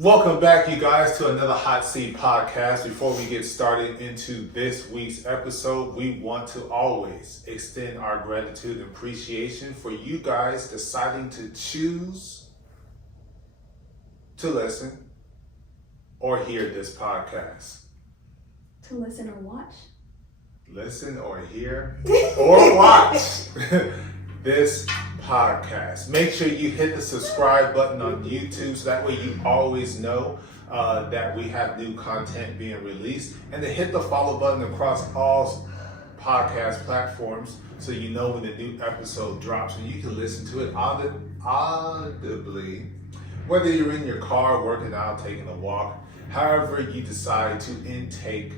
Welcome back, you guys, to another HOTC podcast. Before we get started into this week's episode, we want to always extend our gratitude and appreciation for you guys deciding to choose to listen or hear this podcast. To listen or watch? Listen or hear or watch this podcast. Make sure you hit the subscribe button on YouTube so that way you always know that we have new content being released, and to hit the follow button across all podcast platforms so you know when the new episode drops and you can listen to it audibly, whether you're in your car, working out, taking a walk, however you decide to intake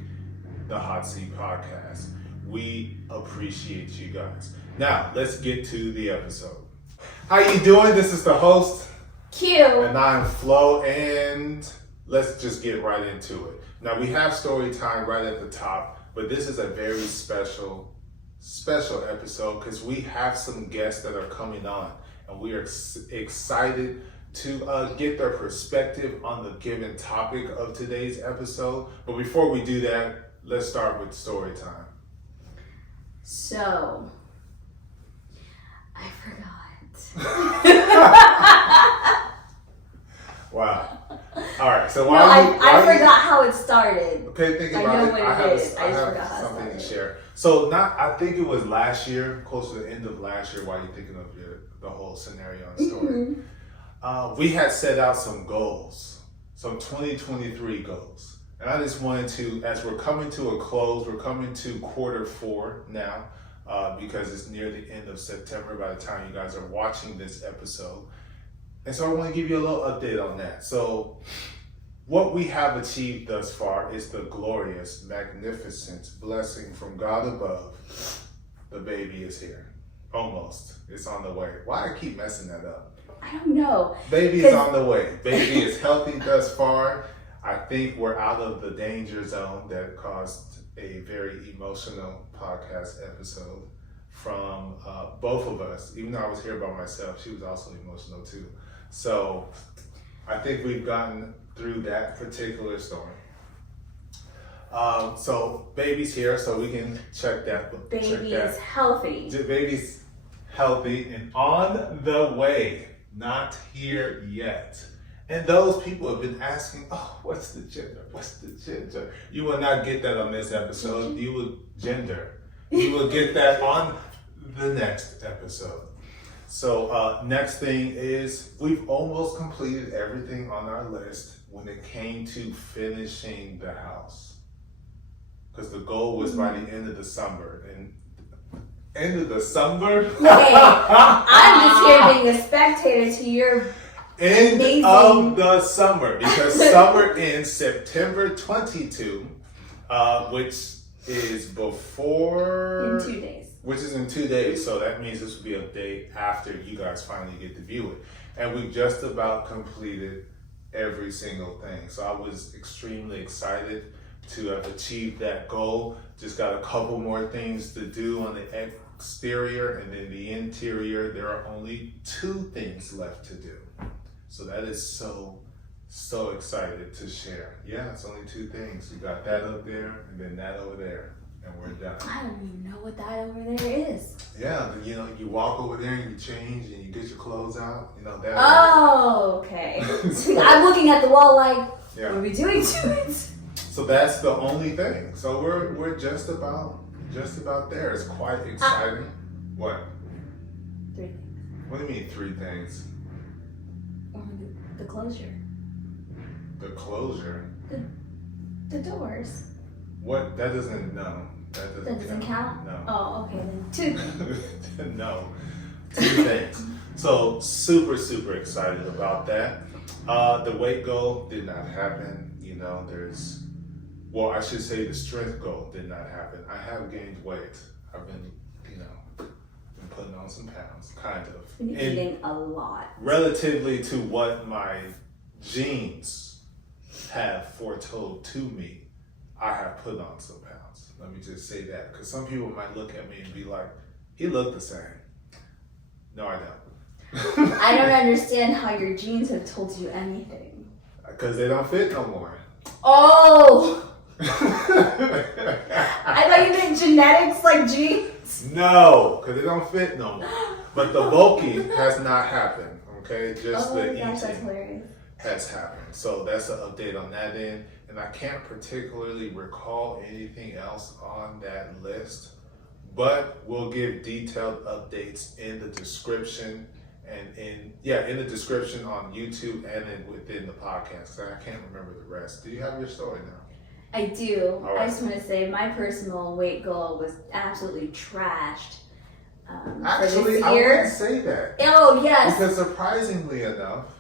the Hot Seat podcast. We appreciate you guys. Now, let's get to the episode. How you doing? This is the host, Q. and I'm Flo, and let's just get right into it. Now, we have story time right at the top, but this is a very special episode because we have some guests that are coming on, and we are excited to get their perspective on the given topic of today's episode. But before we do that, let's start with story time. So, I forgot. Wow. All right. So I forgot how it started. Okay, think about it. I know what it is. I just forgot how it something started. to share. So I think it was last year, close to the end of last year, while you're thinking of the whole scenario and story. We had set out some goals, some 2023 goals. And I just wanted to, as we're coming to a close, we're coming to quarter 4 now, because it's near the end of September by the time you guys are watching this episode. And so I want to give you a little update on that. So what we have achieved thus far is the glorious, magnificent blessing from God above. The baby is here. Almost. It's on the way. Why I keep messing that up? I don't know. Baby is on the way. Baby is healthy thus far. I think we're out of the danger zone that caused a very emotional podcast episode from both of us. Even though I was here by myself, she was also emotional too. So I think we've gotten through that particular storm. So baby's here, so we can check that. Baby is healthy. Baby's healthy and on the way. Not here yet. And those people have been asking, oh, what's the gender? What's the gender? You will not get that on this episode. You will get that on the next episode. So next thing is we've almost completed everything on our list when it came to finishing the house. Because the goal was by the end of the summer. And end of the summer? Okay, I'm just here being a spectator to your End amazing of the summer, because summer ends September 22, which is before... in 2 days. Which is in 2 days, so that means this will be a day after you guys finally get to view it. And we just about completed every single thing. So I was extremely excited to have achieved that goal. Just got a couple more things to do on the exterior, and then the interior, there are only 2 things left to do. So that is so excited to share. Yeah, it's only 2 things. You got that up there and then that over there, and we're done. I don't even know what that over there is. Yeah, you walk over there and you change and you get your clothes out. That. Oh, okay. I'm looking at the wall like, Yeah. what are we doing to it? So that's the only thing. So we're just about there. It's quite exciting. What? 3 things. What do you mean 3 things? The closure. The closure. The doors. What? That doesn't. No. That doesn't count? No. Oh, okay then. 2 things. No. 2 things. So super excited about that. The weight goal did not happen. I should say the strength goal did not happen. I have gained weight. I've been putting on some pounds, kind of. Been eating a lot. Relatively to what my genes have foretold to me, I have put on some pounds. Let me just say that, because some people might look at me and be like, he looked the same. No, I don't. I don't understand how your genes have told you anything. Because they don't fit no more. Oh! I thought you meant genetics, like genes. No, because they don't fit no more. But the bulking has not happened, okay? Just the Gosh, that's eating hilarious. has happened. So that's an update on that end. And I can't particularly recall anything else on that list, but we'll give detailed updates in the description and in the description on YouTube and then within the podcast. I can't remember the rest. Do you have your story now? I do. All right. I just want to say my personal weight goal was absolutely trashed. For Actually, this I year. wouldn't say that. Oh, yes. Because surprisingly enough,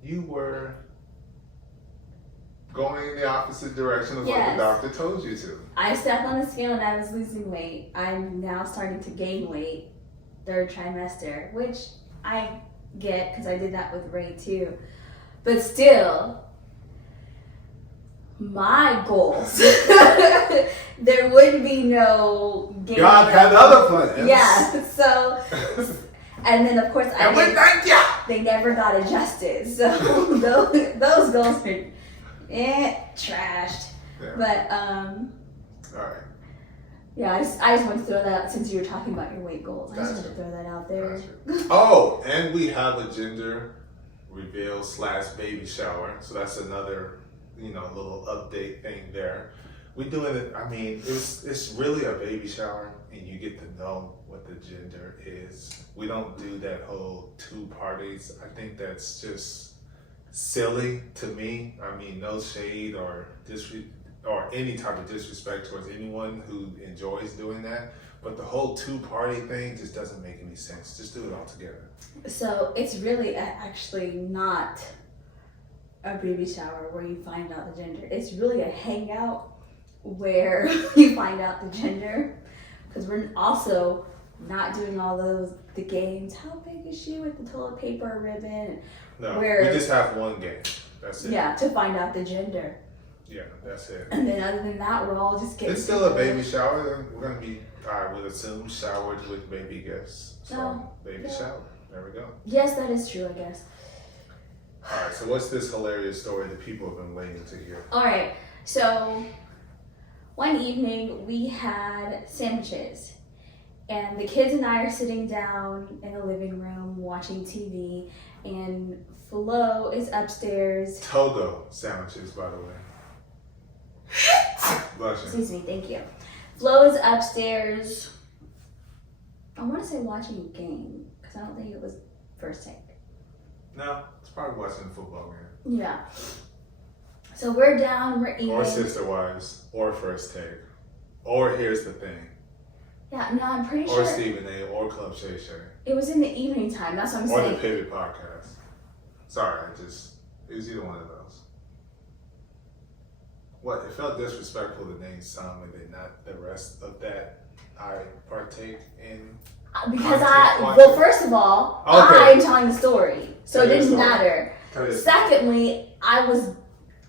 you were going in the opposite direction of what the doctor told you to. I stepped on the scale and I was losing weight. I'm now starting to gain weight, third trimester, which I get because I did that with Ray too. But still, my goals, there would be God no gain. had other plans. Yeah, so, and then of course thank you. they never got adjusted. So those goals are trashed. Yeah. But All right. yeah, I just want to throw that out since you were talking about your weight goals. I just want to throw that out there. Gotcha. Oh, and we have a gender reveal / baby shower. So that's another, little update thing there. We doing it. I mean, it's really a baby shower, and you get to know what the gender is. We don't do that whole 2 parties. I think that's just silly to me. I mean, no shade or any type of disrespect towards anyone who enjoys doing that. But the whole 2-party thing just doesn't make any sense. Just do it all together. So it's really actually not a baby shower where you find out the gender. It's really a hangout where you find out the gender. Because we're also not doing all the games. How big is she with the toilet paper ribbon? No, we just have one game. That's it. Yeah, to find out the gender. Yeah, that's it. And then other than that, we're all just getting. It's still a baby shower. We're gonna be, I would assume, showered with baby gifts. So baby shower. There we go. Yes, that is true, I guess. All right. So what's this hilarious story that people have been waiting to hear? All right. So one evening we had sandwiches, and the kids and I are sitting down in the living room watching TV, and Flo is upstairs. Togo sandwiches, by the way. Bless you. Excuse me, thank you. Flo is upstairs. I want to say watching a game because I don't think it was First Take. No, it's probably watching a football game. Yeah. So we're down, we're eating. Or Sister Wives, or First Take, or Here's the Thing. Yeah, no, I'm pretty Or sure. Stephen A. or Club Shay Shay. It was in the evening time. That's what I'm Or saying. the Pivot Podcast. Sorry, it was either one of those. What, it felt disrespectful to name some and then not the rest of that I partake in? Because content first of all, Okay. I'm telling the story. So Tell it your didn't story. matter. Tell your Secondly, I was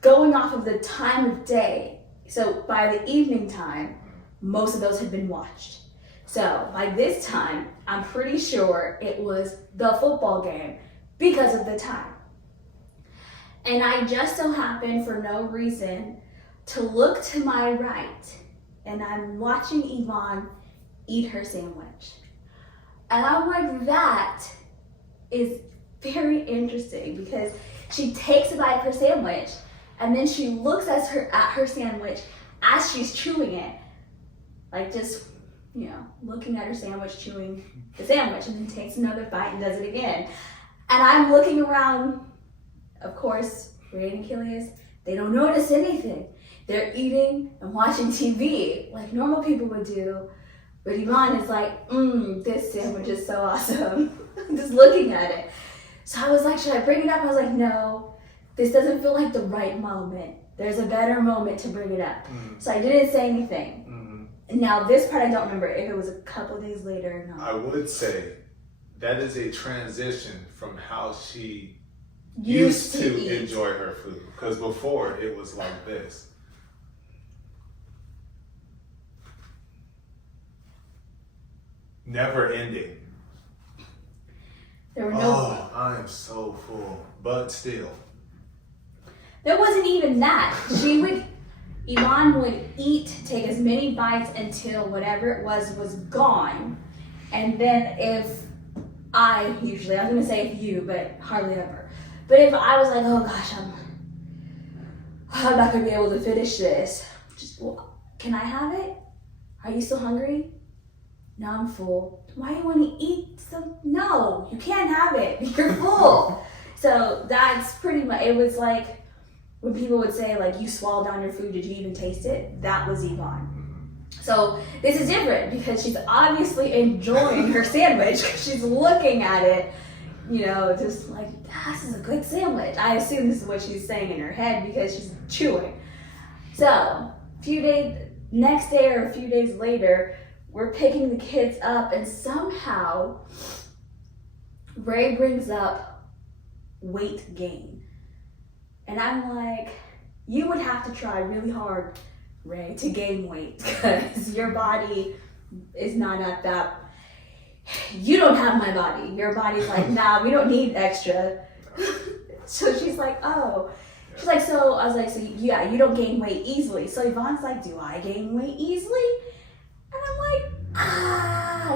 going off of the time of day. So by the evening time, most of those had been watched. So by this time, I'm pretty sure it was the football game because of the time. And I just so happened, for no reason, to look to my right, and I'm watching Yvonne eat her sandwich. And I'm like, that is very interesting because she takes a bite of her sandwich and then she looks at her sandwich as she's chewing it. Like just, looking at her sandwich, chewing the sandwich, and then takes another bite and does it again. And I'm looking around, of course, Ray and Achilles, they don't notice anything. They're eating and watching TV like normal people would do. But Yvonne is like, this sandwich is so awesome. Just looking at it. So I was like, should I bring it up? I was like, no, this doesn't feel like the right moment. There's a better moment to bring it up. So I didn't say anything. Now this part I don't remember if it was a couple days later or not. I would say that is a transition from how she used to enjoy her food. Because before it was like this. Never ending. There were Oh, I am so full, but still. There wasn't even that. Yvonne would eat, take as many bites until whatever it was gone. And then if I was gonna say if you, but hardly ever. But if I was like, oh gosh, I'm not gonna be able to finish this. Well, can I have it? Are you still hungry? No, I'm full. Why do you want to eat some? No, you can't have it. You're full. So that's pretty much, it was like, when people would say, like, you swallowed down your food, did you even taste it? That was Yvonne. So this is different because she's obviously enjoying her sandwich. She's looking at it, just like, this is a good sandwich. I assume this is what she's saying in her head because she's chewing. So next day or a few days later, we're picking the kids up and somehow Ray brings up weight gain. And I'm like, you would have to try really hard, Ray, to gain weight because your body is not at that. You don't have my body. Your body's like, nah, we don't need extra. So she's like, oh. She's like, so I was like, so yeah, you don't gain weight easily. So Yvonne's like, do I gain weight easily? And I'm like,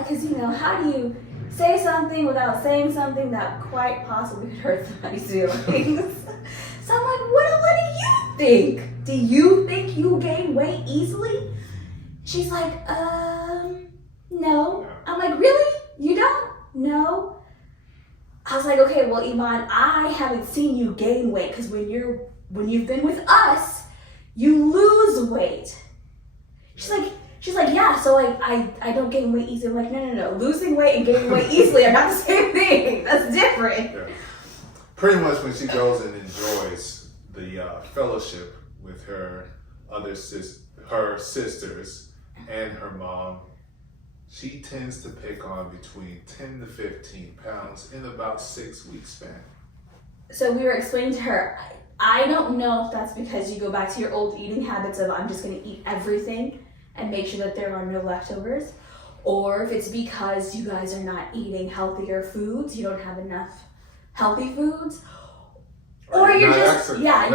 because how do you say something without saying something that quite possibly could hurt somebody's feelings? So I'm like, what do you think? Do you think you gain weight easily? She's like, no. I'm like, really? You don't? No. I was like, okay, well, Yvonne, I haven't seen you gain weight because when you've been with us, you lose weight. She's like, yeah, so I don't gain weight easily. I'm like, no. Losing weight and gaining weight easily are not the same thing. That's different. Yeah. Pretty much when she goes and enjoys the fellowship with her sisters and her mom, she tends to pick on between 10 to 15 pounds in about 6 weeks span. So we were explaining to her, I don't know if that's because you go back to your old eating habits of I'm just going to eat everything and make sure that there are no leftovers, or if it's because you guys are not eating healthier foods, you don't have enough healthy foods, or you're just not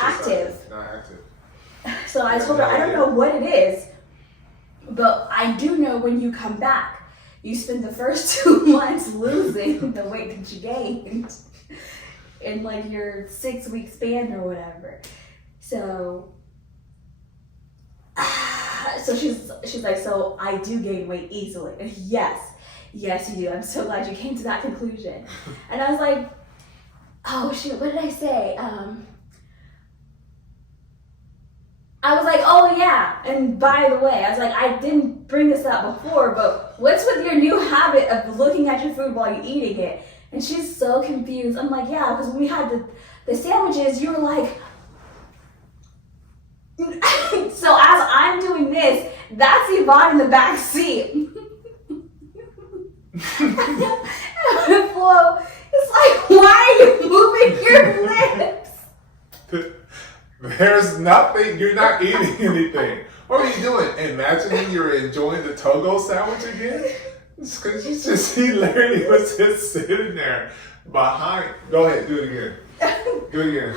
active. Not active. So I told her, I don't know what it is, but I do know when you come back, you spend the first 2 months losing the weight that you gained in like your 6 week span or whatever. So she's like, so I do gain weight easily. And yes, you do. I'm so glad you came to that conclusion. And I was like, oh shoot, what did I say? I was like, oh yeah, and by the way, I was like, I didn't bring this up before, but what's with your new habit of looking at your food while you're eating it? And she's so confused. I'm like, yeah, because when we had the sandwiches, you were like, so as I'm doing this, that's Yvonne in the back seat. Flo, it's like, why are you moving your lips? There's nothing, you're not eating anything. What are you doing? Imagining you're enjoying the Togo sandwich again? Because he literally was just sitting there behind. Go ahead, do it again. Do it again.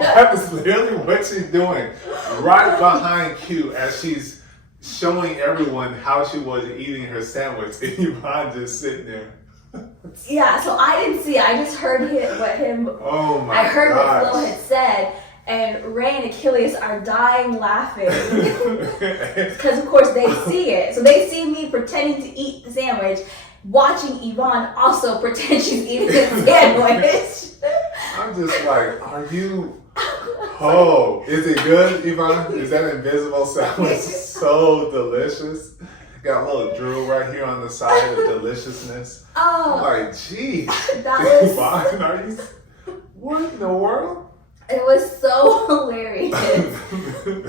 That is literally what she's doing. Right behind Q as she's showing everyone how she was eating her sandwich. And Yvonne just sitting there. Yeah, so I didn't see it. I just heard Oh my I heard gosh. what Flo had said. And Ray and Achilles are dying laughing. Because, of course, they see it. So they see me pretending to eat the sandwich, watching Yvonne also pretend she's eating the sandwich. I'm just like, are you... Oh, is it good, Yvonne? Is that invisible sandwich so delicious? Got a little drool right here on the side of deliciousness. Oh. I'm like, geez. Yvonne, are you... What in the world? It was so hilarious.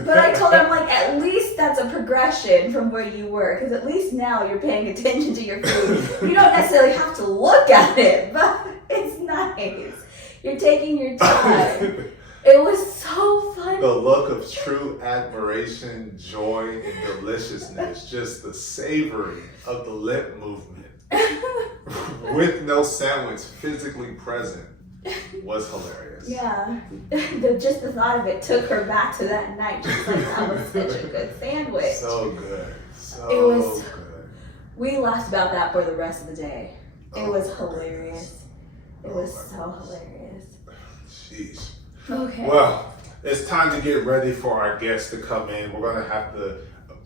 But I told him, like, at least that's a progression from where you were. Because at least now you're paying attention to your food. You don't necessarily have to look at it, but it's nice. You're taking your time. It was so funny. The look of true admiration, joy, and deliciousness. Just the savoring of the lip movement. with no sandwich physically present was hilarious. Yeah. Just the thought of it took her back to that night. She's like, that was such a good sandwich. So good. So It was- good. We laughed about that for the rest of the day. It Oh was my hilarious. It Oh was my so hilarious. Sheesh. Okay. Well, it's time to get ready for our guests to come in. We're going to have to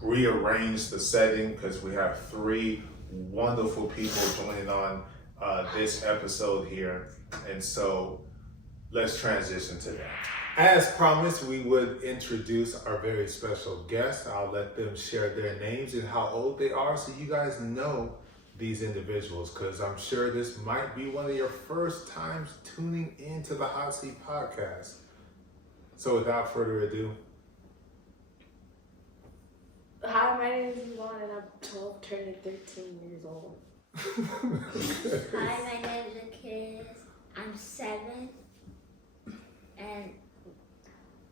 rearrange the setting because we have 3 wonderful people joining on this episode here. And so let's transition to that. As promised, we would introduce our very special guests. I'll let them share their names and how old they are so you guys know these individuals, because I'm sure this might be one of your first times tuning into the HOTC podcast. So without further ado. Hi, my name is Yvonne and I'm 12, turning 13 years old. Hi, my name is Achilles. I'm 7. And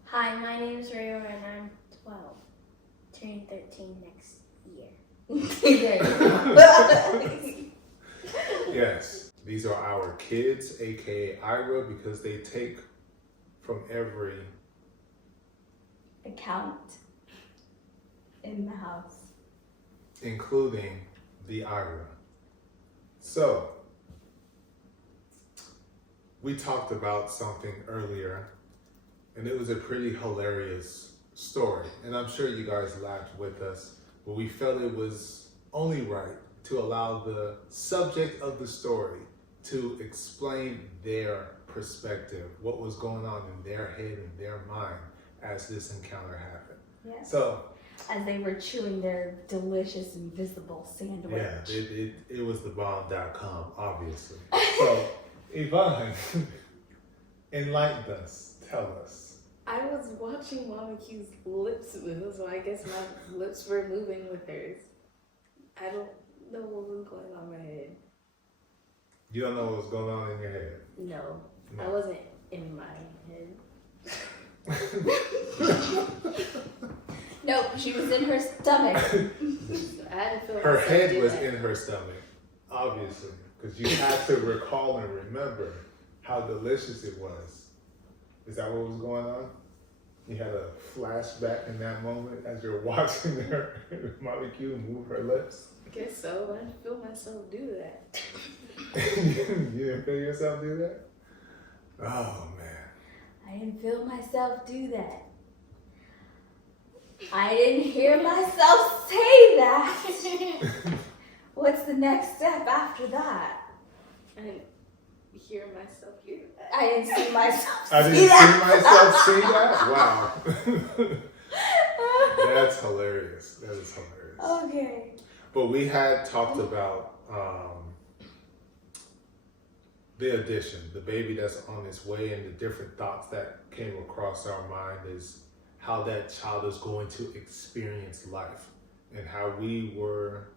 Hi, my name is Rio and I'm 12, turning 13 next year. There you go. Yes, these are our kids, aka Ira, because they take from every Account in the house. including the Ira. So, we talked about something earlier, and it was a pretty hilarious story, and I'm sure you guys laughed with us, but we felt it was only right to allow the subject of the story to explain their perspective, what was going on in their head and their mind as this encounter happened. Yes. So, As they were chewing their delicious invisible sandwich. yeah, it was the bomb.com, obviously. So, Yvonne, enlighten us, tell us. I was watching Mama Q's lips move, so I guess my lips were moving with hers. I don't know what was going on in my head. You don't know what's going on in your head. No, No. I wasn't in my head. Nope, she was in her stomach. I had to feel Her myself head do was that. in her stomach, obviously, because you had to recall and remember how delicious it was. Is that what was going on? You had a flashback in that moment as you're watching her Molly Q move her lips. I guess so. I didn't feel myself do that. You didn't feel yourself do that? Oh man. I didn't feel myself do that. I didn't hear myself say that. What's the next step after that? I didn't hear myself hear that. I didn't see myself I didn't see that. see myself see that? Wow. That's hilarious. That is hilarious. Okay. But we had talked about the addition, the baby that's on its way, and the different thoughts that came across our mind is how that child is going to experience life and how we were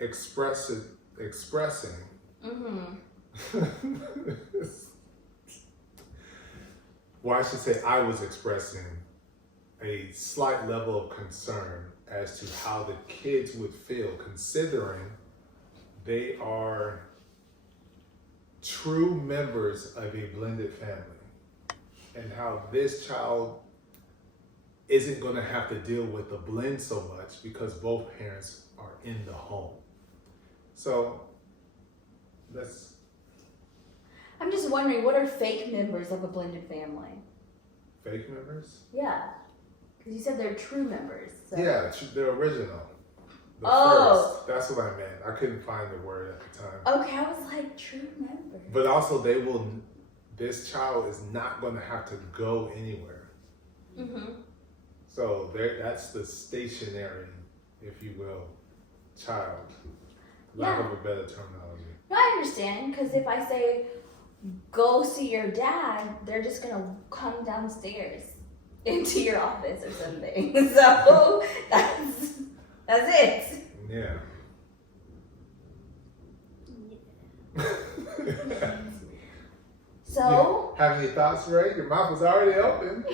expressing Mm-hmm. well, I should say I was expressing a slight level of concern as to how the kids would feel considering they are true members of a blended family and how this child isn't going to have to deal with the blend so much because both parents are in the home. So I'm just wondering, what are fake members of a blended family? fake members? Yeah. Because you said they're true members. So. Yeah, they're original. The Oh. first. That's what I meant. I couldn't find the word at the time. Okay, I was like, true members. But also, this child is not going to have to go anywhere. Mm-hmm. So that's the stationary, if you will, child. Lack of a better terminology. No, I understand, because if I say, go see your dad, they're just going to come downstairs into your office or something. So that's it. Yeah. So, Have any thoughts, Ray? Your mouth was already open.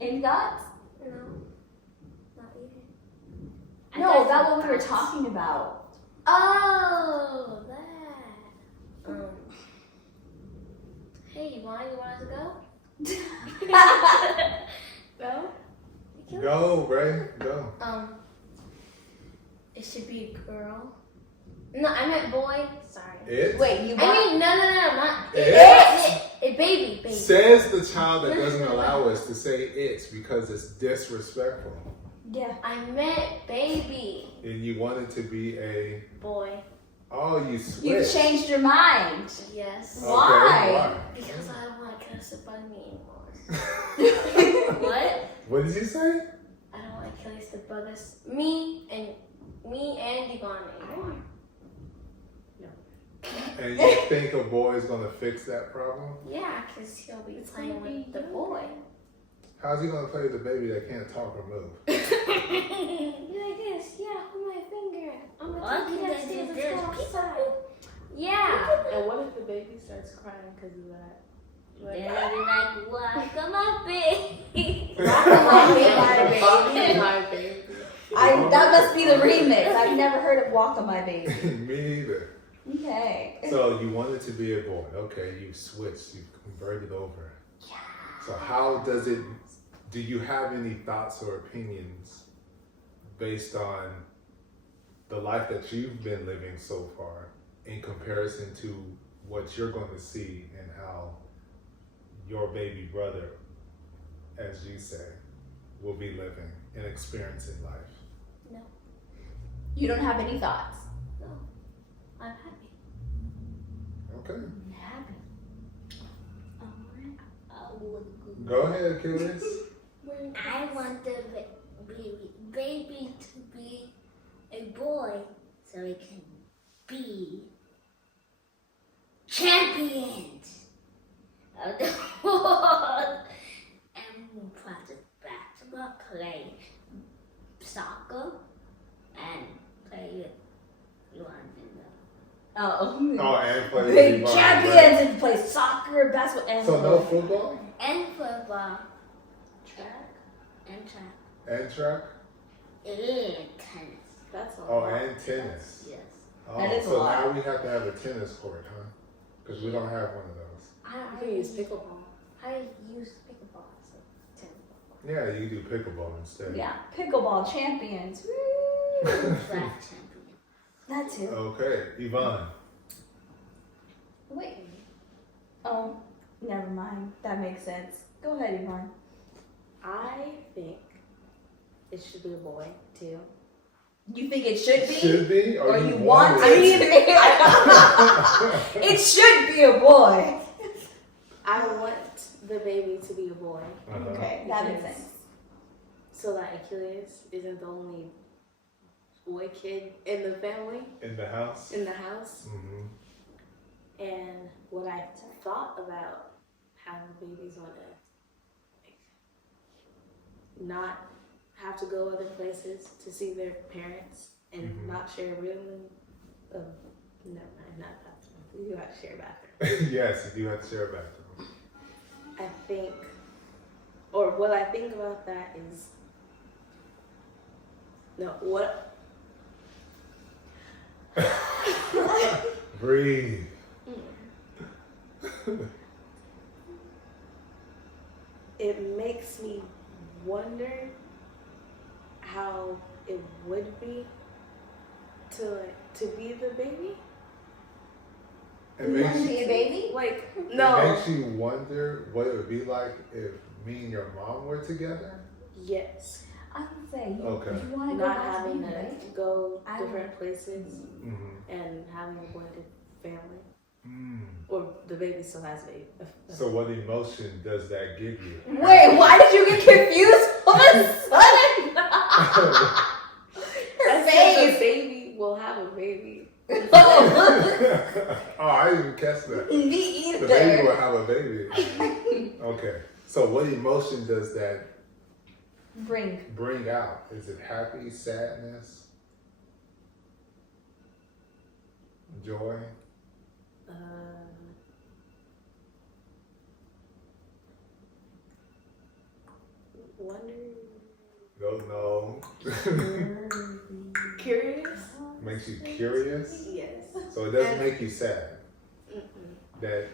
any thoughts? about what we were talking about. Oh, that. Hey, why you want us to go? No? Go, Ray, go. It should be a girl. No, I meant boy. Sorry. It Wait, you I want? mean, no, not It? it. Baby. Says the child that doesn't allow us to say it's because it's disrespectful. Yeah. I meant baby. And you wanted to be a. Boy. Oh, you switched. You changed your mind. Yes. Okay, Why? Because I don't want Kayla to bug me anymore. What? What did you say? I don't want Kayla to bug us. Me and Yvonne anymore. And you think a boy is going to fix that problem? Yeah, because he'll be playing with the boy. How's he going to play with the baby that can't talk or move? You like this? Yeah, with my finger. I'm Why gonna can't take they you do upstairs. Let's this? go outside. Yeah. And what if the baby starts crying because of that? Then I'll be like, "What? Come on, baby." My baby. That must be the remix. I've never heard of Walk on My Baby. Me either. Okay. So you wanted to be a boy. Okay, you switched. You converted over. Yeah. So how does it, do you have any thoughts or opinions based on the life that you've been living so far in comparison to what you're going to see and how your baby brother, as you say, will be living and experiencing life? You don't have any thoughts. No. I'm happy. Okay. I'm happy. Go ahead, Achilles. I want the baby to be a boy so he can be champions of the world and move practice basketball, play soccer, and play with you Oh. Oh, and play with Big Yvonne, champions and play soccer, basketball, and So no football and football Track. and track and track? and tennis. That's all. Oh, and tennis. Yes. Oh, That is a so lot. now we have to have a tennis court, huh? Because we don't have one of those. You can use pickleball. I use pickleball as a tennis ball. Yeah, you can do pickleball instead. Yeah, pickleball champions. Woo! Track champion. That too. Okay, Yvonne. Wait. Oh, never mind. That makes sense. Go ahead, Yvonne. I think it should be a boy too. You think it should be? Should be, Or you you want it? it? It should be a boy. I want the baby to be a boy Uh-huh. Okay, that makes sense. so that Achilles isn't the only boy kid in the family, In the house? in the house. Mm-hmm. And what I thought about having babies on a not have to go other places to see their parents and Mhm. not share a room. Never mind, not bathroom. You do have to share a bathroom. Yes, you do have to share a bathroom. I think, or what I think about that is, no, what Breathe. it makes me wonder how it would be to be the baby. It You want makes, to be a baby? Like it no, makes you wonder what it would be like if me and your mom were together. yes, I would say you, Okay. you want to go not back to having being a to baby. go I different places Mm-hmm. and having a blended family, Mm. or the baby still has a baby. So what emotion does that give you? Wait, why did you get confused all of a sudden? Her I said face. the baby will have a baby. Oh, Oh, I didn't even catch that. me The baby will either. have a baby. Okay. So what emotion does that bring out? Is it happy, sadness, joy? Wonder, Don't know. curiosity. makes you curious. Yes. So it doesn't make you sad Mm-mm. that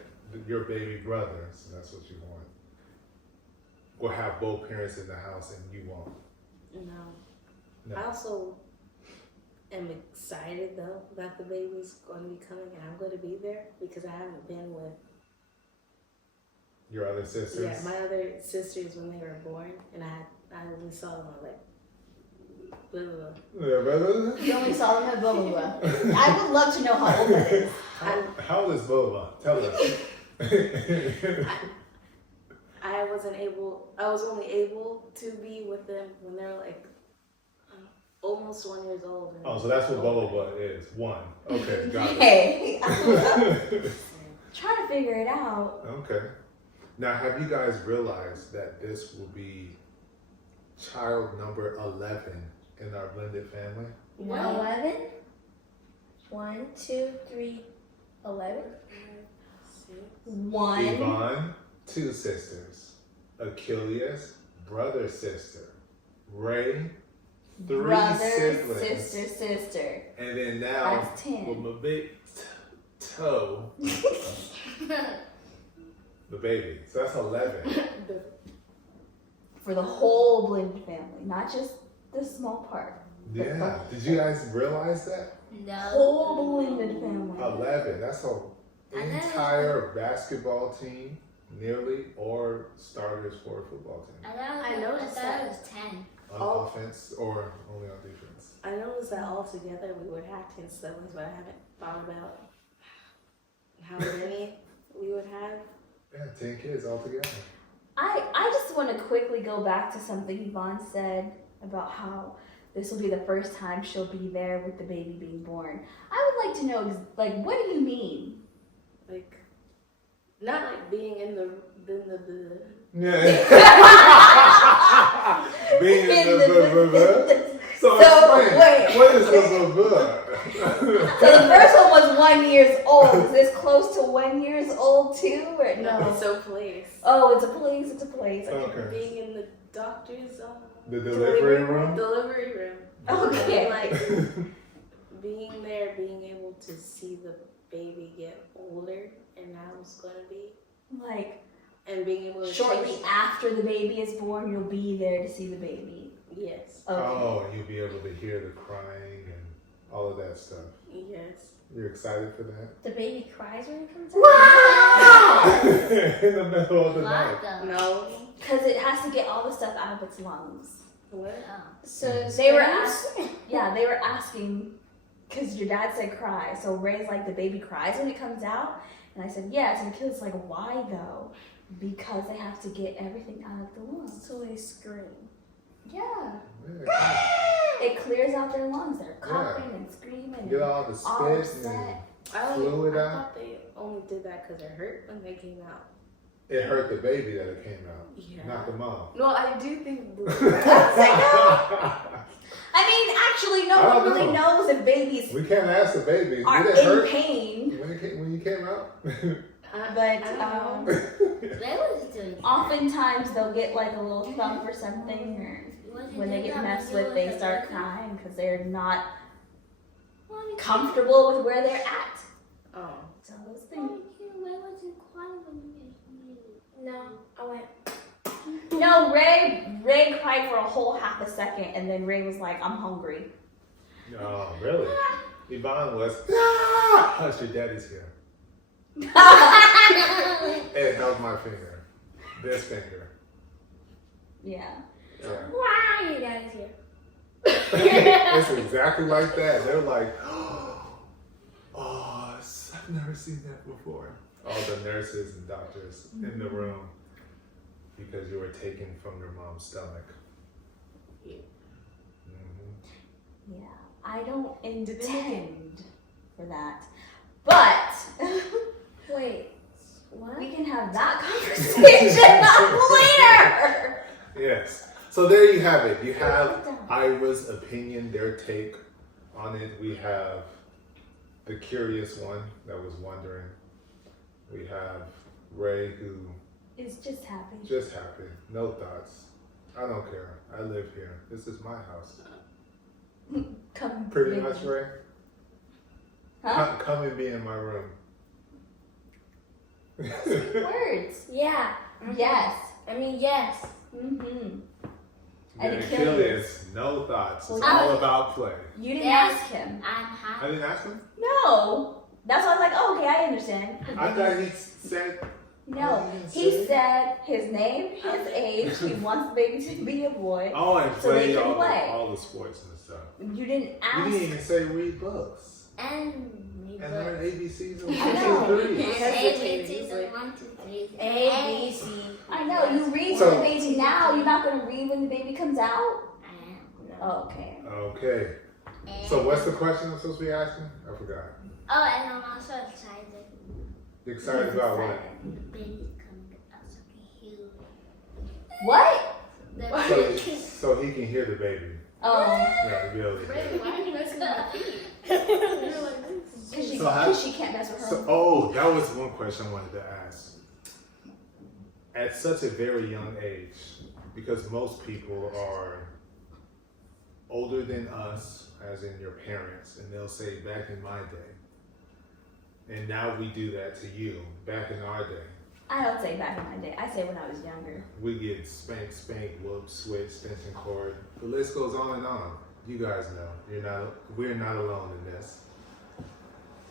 your baby brother, so that's what you want, will have both parents in the house and you won't. No. No. I also am excited though that the baby's going to be coming and I'm going to be there because I haven't been with Your other sisters? my other sisters when they were born, and I only saw them like blah, blah, blah. Yeah, brother. You only saw them at Boba. I would love to know how old that is. How old is Boba? Tell us. I was only able to be with them when they were like almost 1 year old. And Oh, so that's what Boba is. 1. Okay, got it. Hey, I'm trying to figure it out. Okay. Now, have you guys realized that this will be child number 11 in our blended family? 11? 1, 2, 3, 11. 1. Yvonne, 2 sisters. Achilles, brother, sister. Ray, 3 Brother, siblings. sister. And then now, That's 10. with my big toe, the baby. So that's 11. For the whole blended family, not just the small part. Yeah. Did you guys realize that? No. Whole blended family. 11. That's an entire basketball team, nearly, or starters for a football team. I noticed I thought that. it was 10. On Oh. offense or only on defense? I noticed that all together we would have 10 siblings, but I haven't thought about how many we would have. Yeah, 10 kids all together. I just want to quickly go back to something Yvonne said about how this will be the first time she'll be there with the baby being born. I would like to know, like, what do you mean? Like, not like being in the Yeah. Being in the So So, explain, wait. what is the So the first one was 1 year old. Is this close to 1 year old too, or no? it's a place. Oh, it's a place. It's a place. Okay. Being in the doctor's The delivery room? Delivery room. Okay. Like being there, being able to see the baby get older, and now it's gonna be, Like and being able to shortly taste- after the baby is born, you'll be there to see the baby. Yes. Okay. Oh, you'll be able to hear the crying and all of that stuff. Yes. You're excited for that? The baby cries when it comes out. In the middle of the night. What the? No. Because it has to get all the stuff out of its lungs. What? Oh. So They were screams? Yeah, they were asking, because your dad said cry. So Ray's like, the baby cries when it comes out? And I said, yes. And the kid's like, why though? Because they have to get everything out of the lungs. So they scream. Yeah. Yeah, It clears out their lungs. They're coughing and screaming. get all the spit upset. and I Fluid out? thought they only did that because it hurt when they came out. it hurt the baby that it came out, Yeah. not the mom. No, I do think. I mean, actually, no I one don't really know. knows if babies We can't ask the baby. are Did it in hurt pain. when you came out? But I don't know. They was doing oftentimes they'll get like a little thump or something, or Wasn't when they it get that messed when you with, they was a start baby? crying because they're not Why comfortable with where they're at. Oh. So those things. Why was you crying when you No, I went. No, Ray cried for a whole half a second, and then Ray was like, "I'm hungry." No, really? Yvonne was, ah! Hush, your daddy's here. It held my finger. This finger. Yeah. Yeah. Why your daddy's here? It's exactly like that. They're like, oh, I've never seen that before. All the nurses and doctors in the room because you were taken from your mom's stomach. Mhm. Yeah. I don't intend for that, but Wait, what? we can have that conversation later. Yes. So there you have it. You have Ira's opinion, their take on it. We have the curious one that was wondering. We have Ray who It's just happy. just happy, no thoughts. I don't care. I live here. This is my house. Come. Pretty baby. much, Ray. Huh? Come and be in my room. Words. Yeah. Yes. I mean, yes. Mm-hmm. And And Achilles, no thoughts. It's Well, all about play. You didn't Yes. ask him. I'm I happy. didn't ask him. No. That's why I was like, oh, okay, I understand. I thought he said. No, he said his name, his age. He wants the baby to be a boy. Oh, and So they play can all, play. all the sports and stuff. You didn't You ask. didn't even say read books And and learn ABCs and I know. 1, 2, 3. ABCs and 1, 2, 3. A, B, C. I know. You read So- to the baby now. You're not gonna read when the baby comes out. And, Oh, okay. Okay. So what's the question I'm supposed to be asking? I forgot. Oh, and I'm also excited. You excited about what? The baby's coming out so cute. What? The So, so he can hear the baby. Oh, Yeah, to be able to hear. Why are you messing with my feet? because she can't mess with her. So, oh, that was one question I wanted to ask. At such a very young age, because most people are older than us, as in your parents, and they'll say, back in my day. And now we do that to you, back in our day. I don't say back in my day. I say when I was younger. We get spank, whoop, switch, extension cord. The list goes on and on. You guys know. We're not alone in this.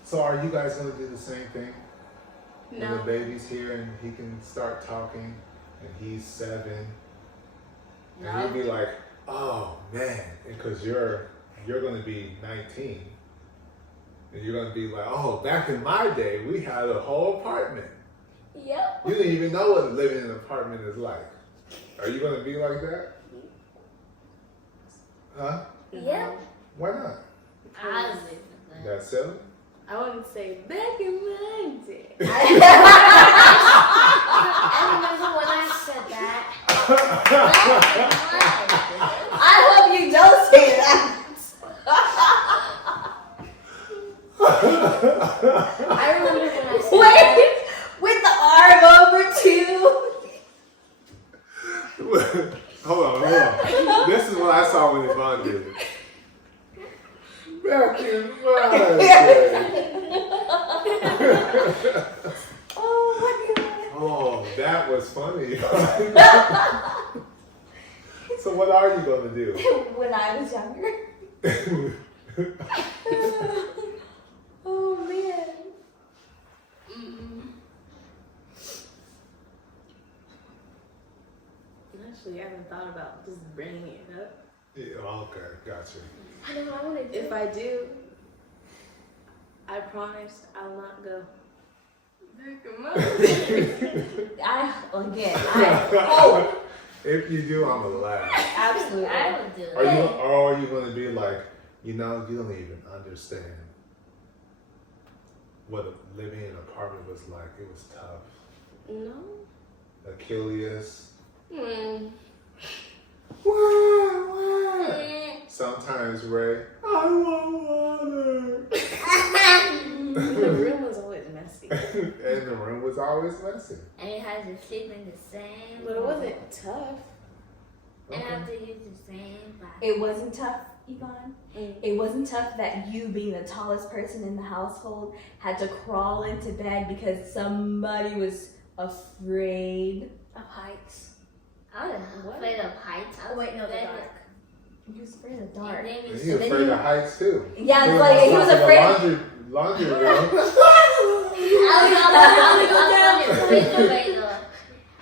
So are you guys gonna do the same thing? When the No. baby's here and he can start talking and he's 7. And you'll be like, oh man, because you're gonna be 19. And you're gonna be like, oh, back in my day, we had a whole apartment. Yep. You didn't even know what living in an apartment is like. Are you gonna be like that? Huh? Yeah. Why not? I live with that. That's 7? I want to say back in my day. I remember when I said that. I hope you don't say that. I remember when I said that. Wait, with the arm over too. Hold on. This is what I saw when Yvonne did it. Back in my day. Oh my god. Oh, that was funny. So what are you gonna do? When I was younger. Oh man. Actually, I haven't thought about just bringing it up. Yeah, okay, gotcha. I know what I want to do. If I do, I promise I'll not go back in my day. I hope. If you do, I'm gonna laugh. Absolutely. I would do Are you, it. or are you gonna be like, you don't even understand what living in an apartment was like? It was tough. No. Achilles. Mm. Sometimes Ray, I want water. The room was always messy. And the room was always messy. And you have to sleep in the same But it wasn't tough. And Okay. have to use the same bathroom. It wasn't tough, Yvonne. Mm. It wasn't tough that you, being the tallest person in the household, had to crawl into bed because somebody was afraid. Of heights. I was afraid of heights. I Oh, was wait, no, the afraid dark. He was afraid of the dark. And then we And sleep- he was afraid of heights too. Yeah, it's like he was afraid. Laundry room. I was on the refrigerator.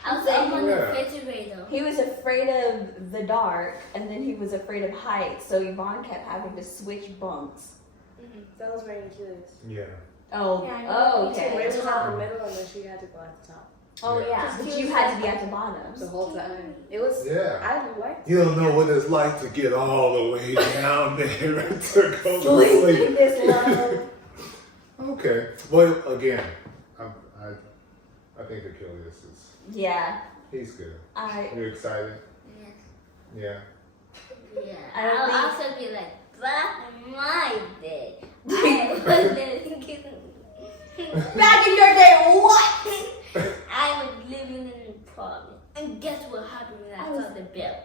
I was up on the Yeah. refrigerator. He was afraid of the dark, and then he was afraid of heights. So Yvonne kept having to switch bunks. That was wearing Achilles. Yeah. Oh, Yeah, I know. oh, Ray okay. was at the middle and then she had to go at the top Oh Yeah. yeah, but you had to be at the bottom. the whole time. It was, Yeah. I liked You don't know what it's like to get all the way down there to go to Sleep sleep. this low. Okay. Well, again, I think Achilles is, Yeah, he's good. I. You excited? Yes. Yeah. Yeah. I don't I'll think- also be like, back in my day. I wasn't Back in your day, what? I was living in an apartment. And guess what happened when I saw the bill?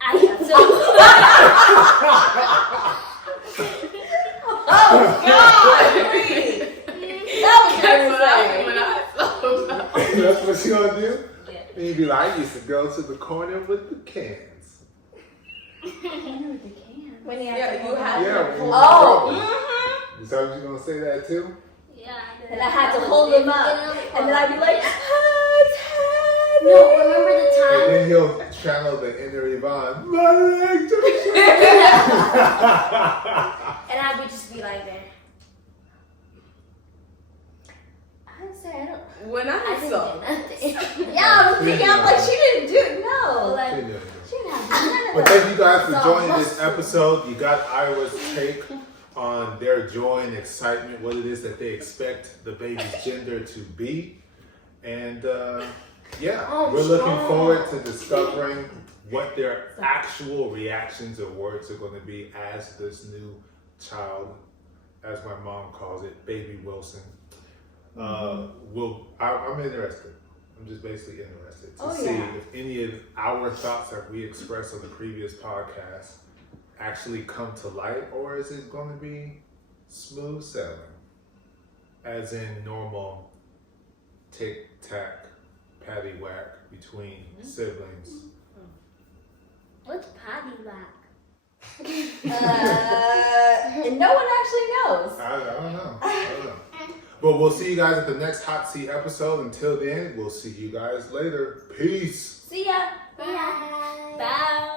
I got so Oh God! That's what you gonna do? Yeah. And you be like, I used to go to the corner with the cans. Corner with the can. When you Yeah, have to you hold have on. Yeah, when you Oh. mm-hmm. Is that what you gonna say that too? Yeah. And I had to hold them up. And then I'd be like, "Hugs, No, remember the And time? then he'll channel the inner Yvonne. My legs are And I would just be like there. I'd say I don't. When I I saw. didn't do nothing. Yeah, I was thinking, I'm like, she didn't do it. No. Like, She didn't have none of Well, that. thank you guys for It's all joining this muscle. episode. You got Ira's take on their joy and excitement, what it is that they expect the baby's gender to be. And yeah, Oh, we're looking strong. forward to discovering what their actual reactions or words are going to be as this new child, as my mom calls it, baby Wilson. I'm interested. I'm just basically interested to see if any of our thoughts that we expressed on the previous podcast actually come to light, or is it going to be smooth sailing, as in normal tic-tac, paddywhack between siblings. What's patty whack? And no one actually knows. I don't know. But we'll see you guys at the next Hot Seat episode. Until then, we'll see you guys later. Peace. See ya. Bye. Bye.